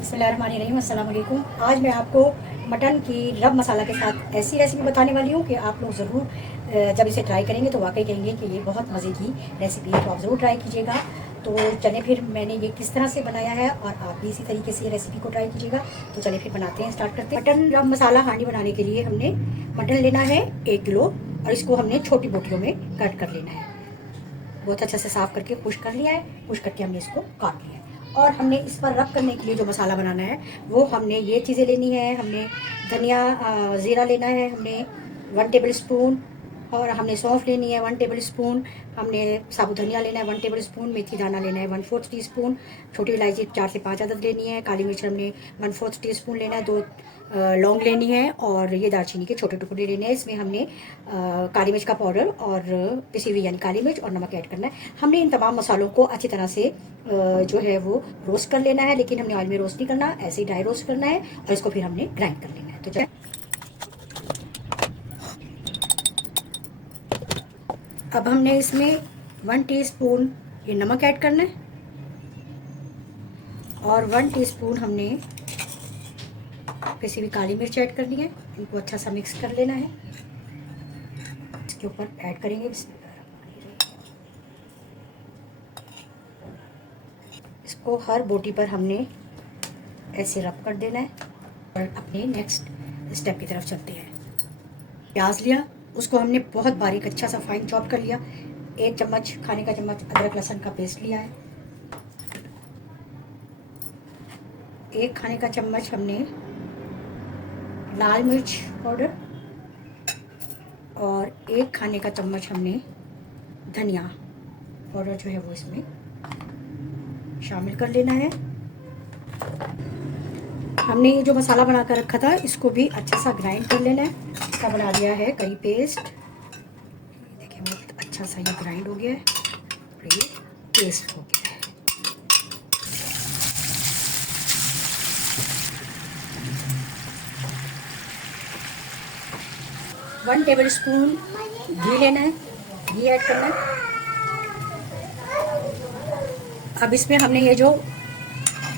बिस्मिल्लाहिर्रहमानिर्रहीम, अस्सलाम वालेकुम। आज मैं आपको मटन की रब मसाला के साथ ऐसी रेसिपी बताने वाली हूँ कि आप लोग ज़रूर जब इसे ट्राई करेंगे तो वाकई कहेंगे कि ये बहुत मज़े की रेसिपी है, तो आप ज़रूर ट्राई कीजिएगा। तो चलिए फिर मैंने ये किस तरह से बनाया है और आप भी इसी तरीके से ये रेसिपी को ट्राई कीजिएगा। तो चलिए फिर बनाते हैं, स्टार्ट करते हैं। मटन रब मसाला हांडी बनाने के लिए हमने मटन लेना है 1 किलो और इसको हमने छोटी बोटियों में कट कर लेना है। बहुत अच्छे से साफ़ करके खुश कर लिया है, खुश करके हमने इसको काट लिया है। और हमने इस पर रब करने के लिए जो मसाला बनाना है वो हमने ये चीज़ें लेनी है। हमने धनिया ज़ीरा लेना है, हमने 1 टेबल स्पून, और हमने सौंफ लेनी है 1 टेबल स्पून, हमने साबुत धनिया लेना है 1 टेबल स्पून, मेथी दाना लेना है 1/4 टीस्पून, छोटी इलायची 4 से 5 अदद लेनी है, काली मिर्च हमने 1/4 टीस्पून लेना है, 2 लौंग लेनी है और ये दालचीनी के छोटे टुकड़े लेने हैं। इसमें हमने काली मिर्च का पाउडर और पिसी हुई यानी काली मिर्च और नमक ऐड करना है। हमने इन तमाम मसालों को अच्छी तरह से जो है वो रोस्ट कर लेना है, लेकिन हमने ऑयल में रोस्ट नहीं करना, ऐसे ही ड्राई रोस्ट करना है और इसको फिर हमने ग्राइंड कर लेना है। तो चलिए अब हमने इसमें 1 टीस्पून ये नमक ऐड करना है और 1 टीस्पून हमने पिसी हुई काली मिर्च ऐड करनी है। इनको अच्छा सा मिक्स कर लेना है। इसके ऊपर ऐड करेंगे इसको हर बोटी पर हमने ऐसे रब कर देना है और अपने नेक्स्ट स्टेप की तरफ चलते हैं। प्याज लिया, उसको हमने बहुत बारीक अच्छा सा फाइन चॉप कर लिया। 1 चम्मच खाने का चम्मच अदरक लहसुन का पेस्ट लिया है। 1 खाने का चम्मच हमने लाल मिर्च पाउडर और 1 खाने का चम्मच हमने धनिया पाउडर जो है वो इसमें शामिल कर लेना है। हमने ये जो मसाला बना कर रखा था इसको भी अच्छा सा ग्राइंड कर लेना है। इसका बना दिया है करी पेस्ट। देखिए बहुत अच्छा सा ये ग्राइंड हो गया है, ये पेस्ट हो गया है। वन टेबल स्पून घी लेना है, घी ऐड करना है। अब इसमें हमने ये जो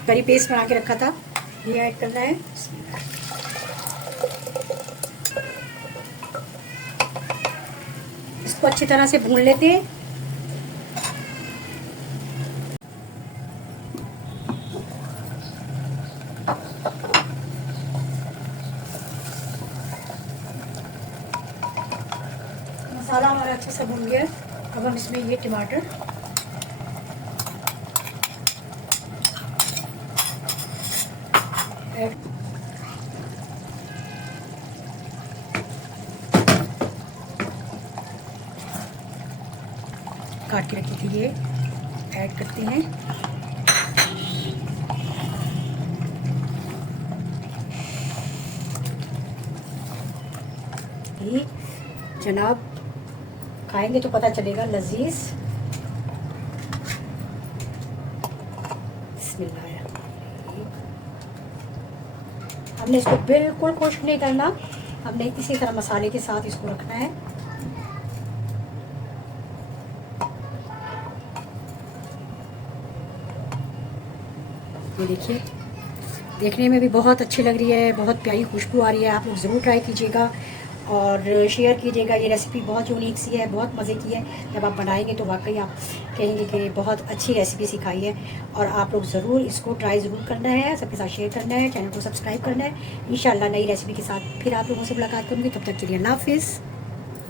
करी पेस्ट बना के रखा था ये ऐड करना है। इसको अच्छी तरह से भून लेते हैं। मसाला हमारा अच्छे से भून गया। अब हम इसमें ये टमाटर ऐड काट के रखी थी ये ऐड करते हैं। ये जनाब खाएंगे तो पता चलेगा लजीज। बिस्मिल्लाह। हमने इसको बिल्कुल खुश्क नहीं करना, हमने इसी तरह मसाले के साथ इसको रखना है। ये देखिए देखने में भी बहुत अच्छी लग रही है, बहुत प्यारी खुशबू आ रही है। आप लोग ज़रूर ट्राई कीजिएगा और शेयर कीजिएगा। ये रेसिपी बहुत यूनिक सी है, बहुत मज़े की है। जब आप बनाएंगे तो वाकई आप कहेंगे कि बहुत अच्छी रेसिपी सिखाई है। और आप लोग ज़रूर इसको ट्राई ज़रूर करना है, सबके साथ शेयर करना है, चैनल को सब्सक्राइब करना है। इंशाल्लाह नई रेसिपी के साथ फिर आप लोगों से मुलाकात करूँगी। तब तक के लिए अल्लाह हाफिज़।